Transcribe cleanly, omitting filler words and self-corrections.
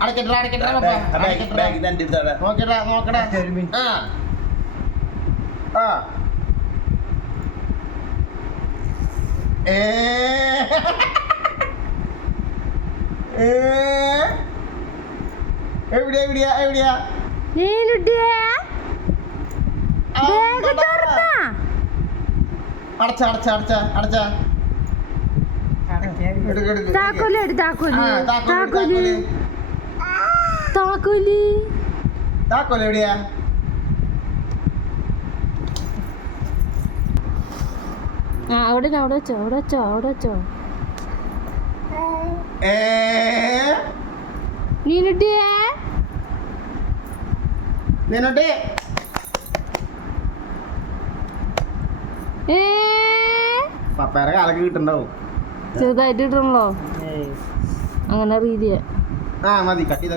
അടക്കട്ടെ നോക്കടാ എവിടെയാ അടച്ച താക്കോല് എവിടെയാ അവിടെ വെച്ചോ നിന്നോട്ട് പപ്പേരെ കാലൊക്കെ കിട്ടുണ്ടാവും ചെറുതായിട്ട് ഇടണല്ലോ അങ്ങനെ രീതിയാ മതി കട്ട് ചെയ്ത